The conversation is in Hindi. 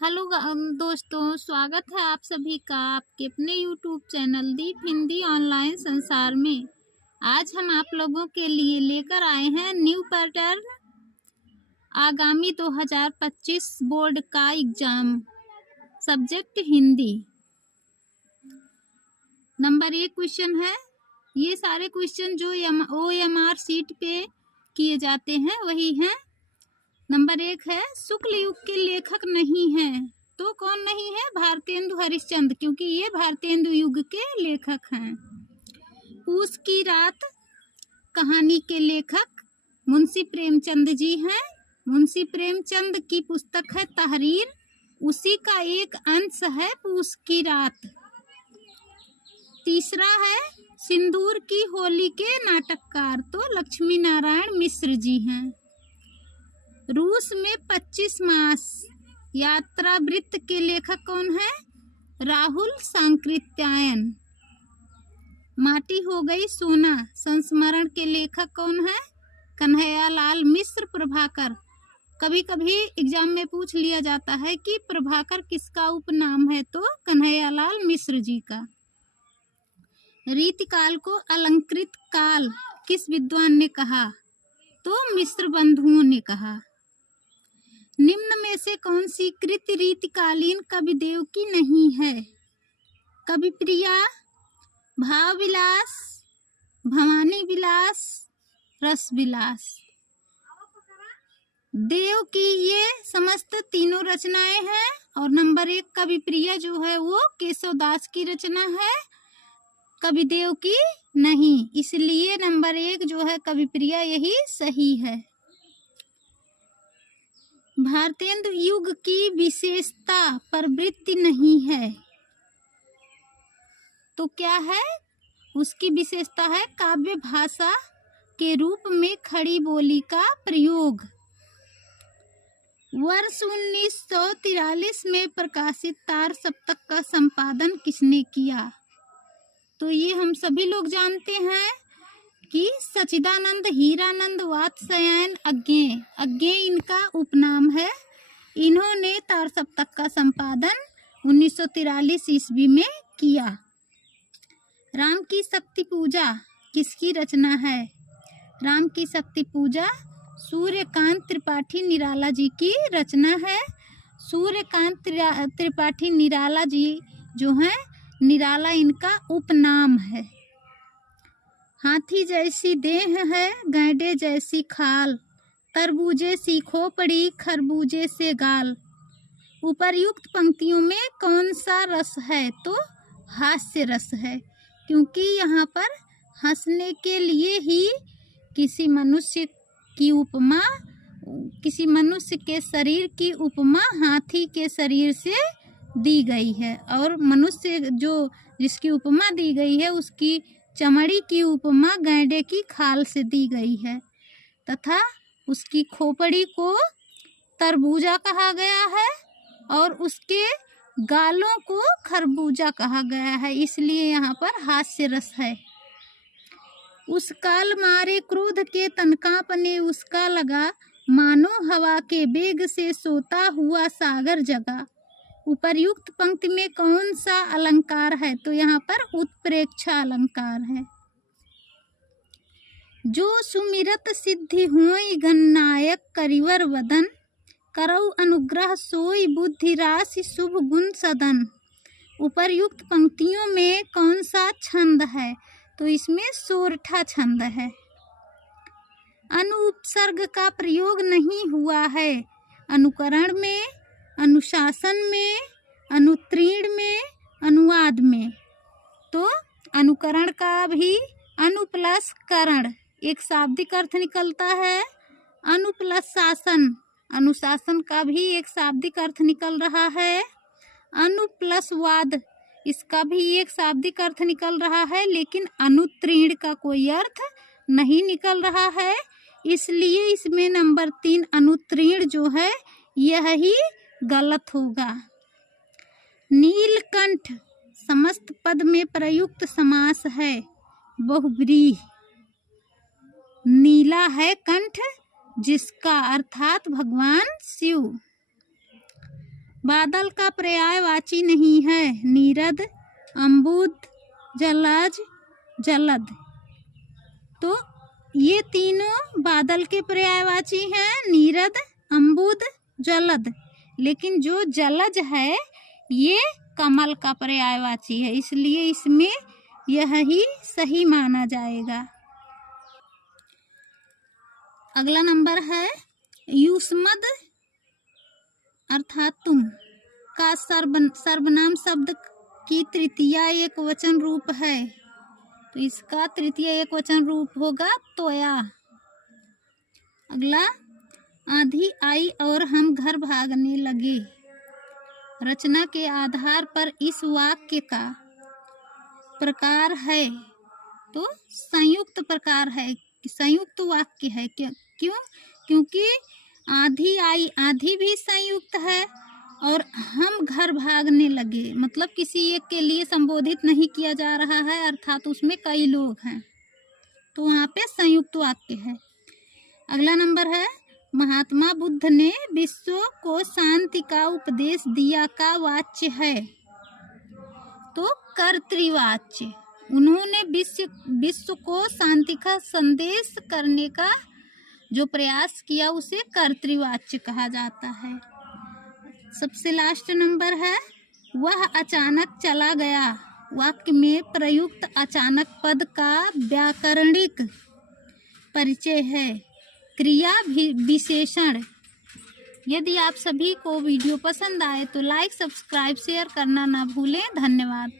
हेलो दोस्तों, स्वागत है आप सभी का आपके अपने यूट्यूब चैनल दीप हिंदी ऑनलाइन संसार में। आज हम आप लोगों के लिए लेकर आए हैं न्यू पैटर्न आगामी 2025 बोर्ड का exam, subject Hindi. Number 1 question है। ये सारे क्वेश्चन जो OMR सीट पे किए जाते हैं वही हैं। नंबर 1 है, शुक्ल युग के लेखक नहीं हैं तो कौन नहीं है? भारतेंदु हरिश्चंद्र, क्योंकि ये भारतेंदु युग के लेखक हैं। पूस की रात कहानी के लेखक मुंशी प्रेमचंद जी हैं। मुंशी प्रेमचंद की पुस्तक है तहरीर, उसी का एक अंश है पूस की रात। तीसरा है, सिंदूर की होली के नाटककार तो लक्ष्मी नारायण मिश्र जी हैं। रूस में 25 मास यात्रा वृत्त के लेखक कौन है? राहुल सांकृत्यायन। माटी हो गई सोना संस्मरण के लेखक कौन है? कन्हैयालाल मिश्र प्रभाकर। कभी कभी एग्जाम में पूछ लिया जाता है कि प्रभाकर किसका उपनाम है, तो कन्हैयालाल मिश्र जी का। रीतिकाल को अलंकृत काल किस विद्वान ने कहा? तो मिश्र बंधुओं ने कहा। निम्न में से कौन सी कृति रीतिकालीन कवि देव की नहीं है? कवि प्रिया, भाव विलास, भवानी विलास, रस विलास। देव की ये समस्त तीनों रचनाएं हैं और नंबर 1 कवि प्रिया जो है वो केशवदास की रचना है, कवि देव की नहीं, इसलिए नंबर 1 जो है कवि प्रिया यही सही है। भारतेंदु युग की विशेषता प्रवृत्ति नहीं है तो क्या है? उसकी विशेषता है काव्य भाषा के रूप में खड़ी बोली का प्रयोग। वर्ष 1943 में प्रकाशित तार सप्तक का संपादन किसने किया? तो ये हम सभी लोग जानते हैं कि सच्चिदानंद हीरानंद वात्स्यायन अज्ञे इनका उपनाम है। इन्होंने तार सप्तक का संपादन 1943 ईस्वी में किया। राम की शक्ति पूजा किसकी रचना है? राम की शक्ति पूजा सूर्यकांत त्रिपाठी निराला जी की रचना है। सूर्यकांत त्रिपाठी निराला जी जो हैं, निराला इनका उपनाम है। हाथी जैसी देह है गैंडे जैसी खाल, तरबूजे सी खोपड़ी खरबूजे से गाल। उपर्युक्त पंक्तियों में कौन सा रस है? तो हास्य रस है, क्योंकि यहाँ पर हंसने के लिए ही किसी मनुष्य के शरीर की उपमा हाथी के शरीर से दी गई है और मनुष्य जो जिसकी उपमा दी गई है उसकी चमड़ी की उपमा गैंडे की खाल से दी गई है तथा उसकी खोपड़ी को तरबूजा कहा गया है और उसके गालों को खरबूजा कहा गया है, इसलिए यहाँ पर हास्य रस है। उस काल मारे क्रोध के तन कांपने उसका लगा, मानो हवा के बेग से सोता हुआ सागर जगा। उपर्युक्त पंक्ति में कौन सा अलंकार है? तो यहाँ पर उत्प्रेक्षा अलंकार है। जो सुमिरत सिद्धि हुई गणनायक करिवर वदन, करौ अनुग्रह सोई बुद्धि राशि शुभ गुण सदन। उपर्युक्त पंक्तियों में कौन सा छंद है? तो इसमें सोरठा छंद है। अनुपसर्ग का प्रयोग नहीं हुआ है। अनुकरण में, अनुशासन में, अनुत्तीर्ण में, अनुवाद में। तो अनुकरण का भी अनु प्लस करण एक शाब्दिक अर्थ निकलता है। अनु प्लस शासन, अनुशासन का भी एक शाब्दिक अर्थ निकल रहा है। अनु प्लस वाद, इसका भी एक शाब्दिक अर्थ निकल रहा है, लेकिन अनुत्तीर्ण का कोई अर्थ नहीं निकल रहा है, इसलिए इसमें नंबर 3 अनुत्तीर्ण जो है यह ही गलत होगा। नीलकंठ समस्त पद में प्रयुक्त समास है, बहुब्रीहि। नीला है कंठ जिसका, अर्थात भगवान शिव। बादल का पर्यायवाची नहीं है। नीरद, अम्बुद, जलज, जलद। तो ये तीनों बादल के पर्यायवाची हैं, नीरद, अम्बुद, जलद। लेकिन जो जलज है ये कमल का पर्यायवाची है, इसलिए इसमें यह ही सही माना जाएगा। अगला नंबर है युष्मद अर्थात तुम का सर्वनाम शब्द की तृतीया एक वचन रूप है, तो इसका तृतीय एक वचन रूप होगा तोया। अगला, आंधी आई और हम घर भागने लगे। रचना के आधार पर इस वाक्य का प्रकार है, तो संयुक्त प्रकार है, संयुक्त वाक्य है। क्यों? क्योंकि आंधी आई, आंधी भी संयुक्त है और हम घर भागने लगे, मतलब किसी एक के लिए संबोधित नहीं किया जा रहा है, अर्थात उसमें कई लोग हैं, तो वहाँ पे संयुक्त वाक्य है। अगला नंबर है महात्मा बुद्ध ने विश्व को शांति का उपदेश दिया का वाच्य है, तो कर्तृवाच्य। उन्होंने विश्व को शांति का संदेश करने का जो प्रयास किया उसे कर्तृवाच्य कहा जाता है। सबसे लास्ट नंबर है वह अचानक चला गया। वाक्य में प्रयुक्त अचानक पद का व्याकरणिक परिचय है, क्रिया विशेषण। यदि आप सभी को वीडियो पसंद आए तो लाइक, सब्सक्राइब, शेयर करना ना भूलें। धन्यवाद।